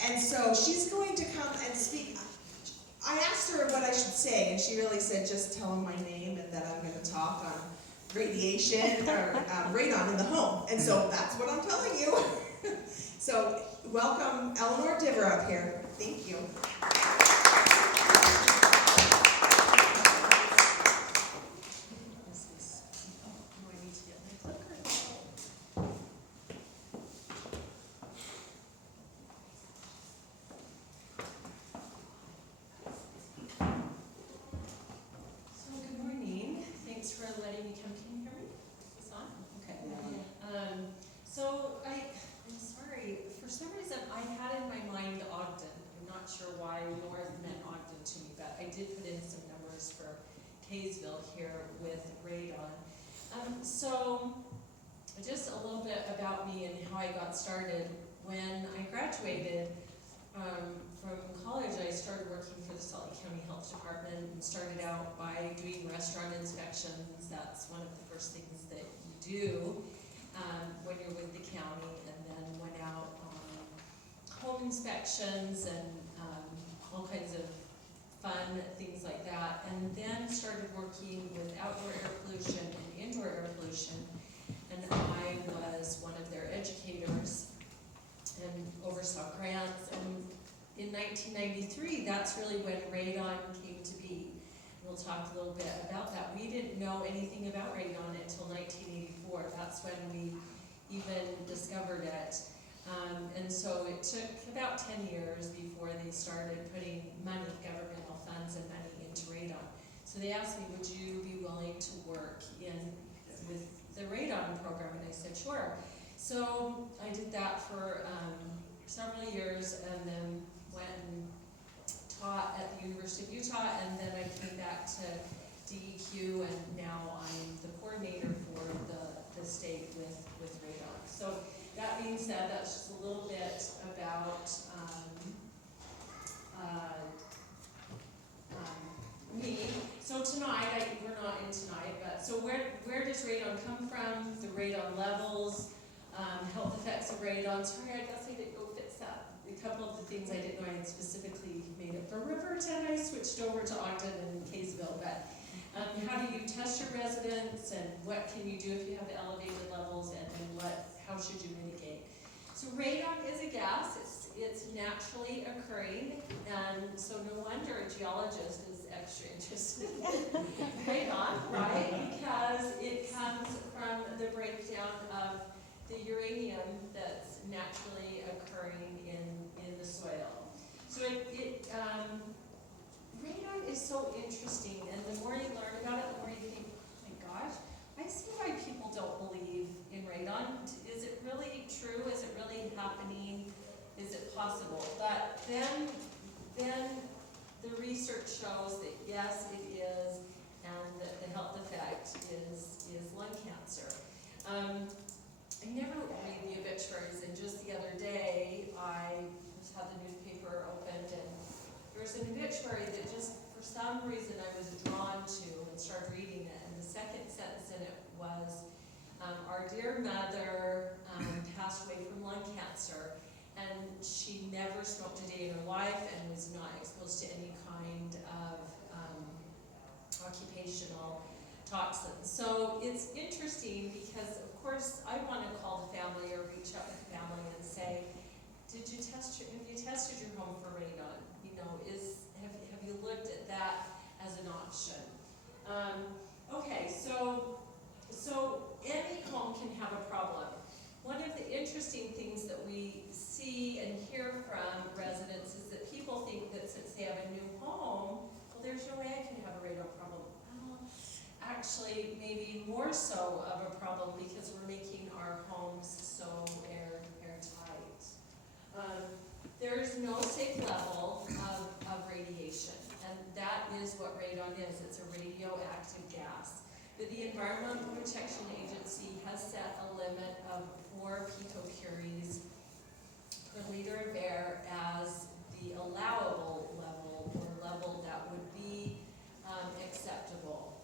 And so she's going to come and speak. I asked her what I should say, and she really said, just tell them my name and that I'm going to talk on radiation or radon in the home. And so that's what I'm telling you. So welcome Eleanor Diver up here. Thank you. Thanks for letting me come. Can you hear me? Is this on? Okay. So I'm sorry. For some reason, I had in my mind Ogden. I'm not sure why North meant Ogden to me, but I did put in some numbers for Kaysville here with radon. So just a little bit about me and how I got started. When I graduated from college, I started working for the Salt Lake County Health Department and started out by doing restaurant inspections. That's one of the first things that you do when you're with the county, and then went out on home inspections and all kinds of fun things like that, and then started working with outdoor air pollution and indoor air pollution, and I was one of their educators and oversaw grants. And in 1993, that's really when radon came to be. We'll talk a little bit about that. We didn't know anything about radon until 1984. That's when we even discovered it. And so it took about 10 years before they started putting money, governmental funds and money into radon. So they asked me, would you be willing to work with the radon program? And I said, sure. So I did that for several years, and then went and taught at the University of Utah, and then I came back to DEQ, and now I'm the coordinator for the state with radon. So that being said, that's just a little bit about me. So tonight, we're not in tonight, but so where does radon come from? The radon levels, health effects of radon. Sorry, I guess I didn't go fix that. A couple of the things I didn't know I had specifically made it for Riverton. I switched over to Ogden and Kaysville, but how do you test your residents, and what can you do if you have elevated levels, and then how should you mitigate? So radon is a gas. It's naturally occurring, and so no wonder a geologist is extra interested in radon, right? Because it comes from the breakdown of the uranium that's naturally occurring in the soil. So radon is so interesting, and the more you learn about it, the more you think, oh my gosh, I see why people don't believe in radon. Is it really true? Is it really happening? Is it possible? But then the research shows that yes, it is, and that the health effect is lung cancer. I never read the obituaries, and just the other day I just had the newspaper opened, and there was an obituary that just for some reason I was drawn to and started reading it, and the second sentence in it was, our dear mother passed away from lung cancer, and she never smoked a day in her life and was not exposed to any kind of occupational toxins. So it's interesting because, of course, I want to call the family or reach out to the family and say, have you tested your home for radon? You know, have you looked at that as an option? Okay, so any home can have a problem. One of the interesting things that we see and hear from residents is that people think that since they have a new home, well, there's no way I can have a radon problem. Well, actually, maybe more so of a problem because we're making our homes so airtight. There's no safe level of radiation, and that is what radon is. It's a radioactive gas. But the Environmental Protection Agency has set a limit of 4 picocuries per liter of air as the allowable level, or level that would be acceptable.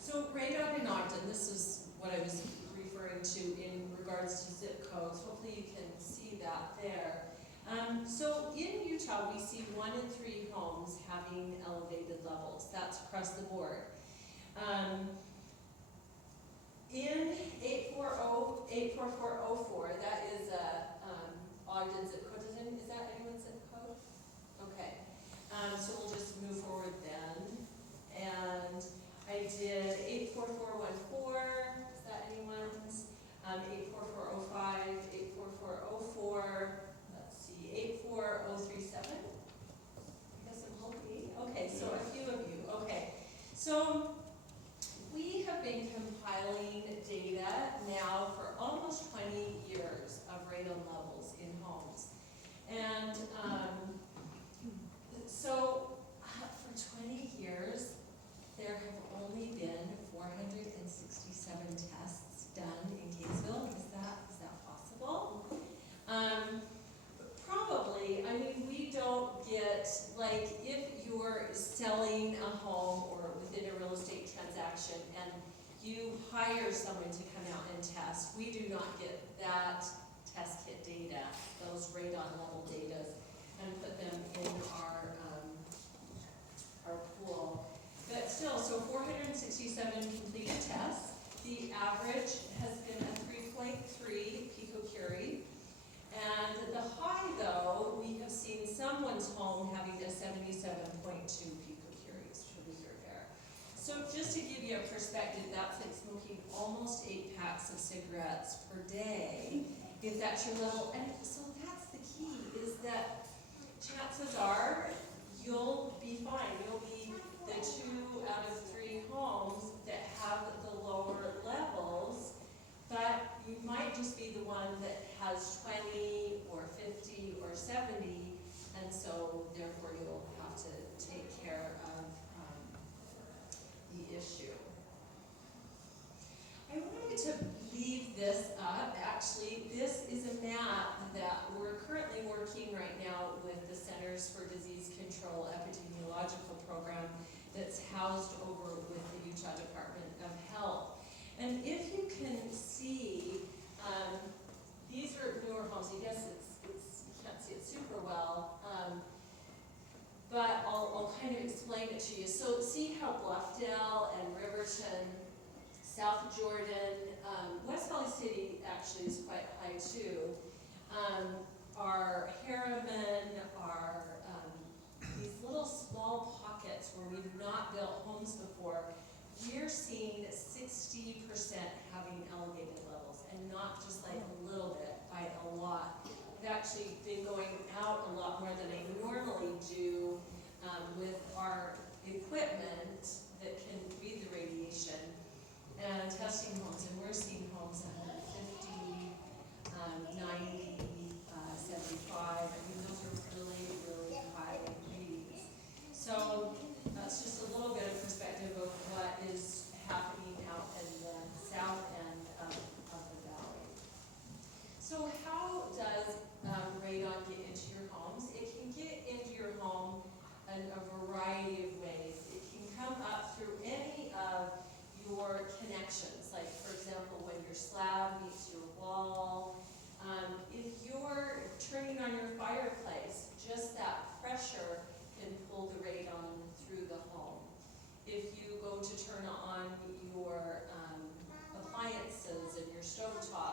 So radon in Ogden, this is what I was referring to in regards to zip codes. Hopefully you can see see that there. So in Utah, we see 1 in 3 homes having elevated levels. That's across the board. In 84404, that is Ogden's zip code. Is that anyone's zip code? Okay. So we'll just move forward then. And I did 84414. Is that anyone's? 84405, 84404. Let's see, 84037. I guess I'm hoping. Okay, so a few of you. Okay. So we have been compiling data now for almost 20 years of radon levels in homes. And so for 20 years, there have only been 467 tests done in Gainesville. Is that possible? Probably. I mean, we don't get, like, if you're selling a home or within a real estate transaction and you hire someone to come out and test, we do not get that test kit data, those radon level data, and put them in our pool. But still, so 467 completed tests. The average has been a 3.3 picocurie. And the high, though, we have seen someone's home having a 77.2 picocuries per liter of air. So just to give you a perspective, that's like smoking almost 8 packs of cigarettes per day, if that's your level. And so that's the key, is that chances are you'll be fine. You'll be the 2 out of 3 homes that have the lower levels, but you might just be the one that has 20 or 50 or 70, and so therefore you'll have to take care of the issue. I wanted to leave this up. Actually, this is a map that we're currently working right now with the Centers for Disease Control Epidemiological Program that's housed over with the Utah Department of Health. And if you can see, these are newer homes. I guess you can't see it super well, but I'll kind of explain it to you. So see how Bluffdale and Riverton, South Jordan, West Valley City actually is quite high too. Our Harriman, our these little small pockets where we've not built homes before, we're seeing 60% having elevated levels, and not just like a little bit, by a lot. I've actually been going out a lot more than I normally do with our equipment that can read the radiation and testing homes, and we're seeing homes at 150, 90, 75. I mean, those are really, really high readings. So that's just a little bit of perspective of what is happening out in the south end of the valley. So how does radon get into your homes? It can get into your home in a variety of ways. It can come up through any of your connections, like for example when your slab meets your wall. If you're turning on your fireplace, just that pressure can pull the radon through the home. If you go to turn on your appliances and your stovetop,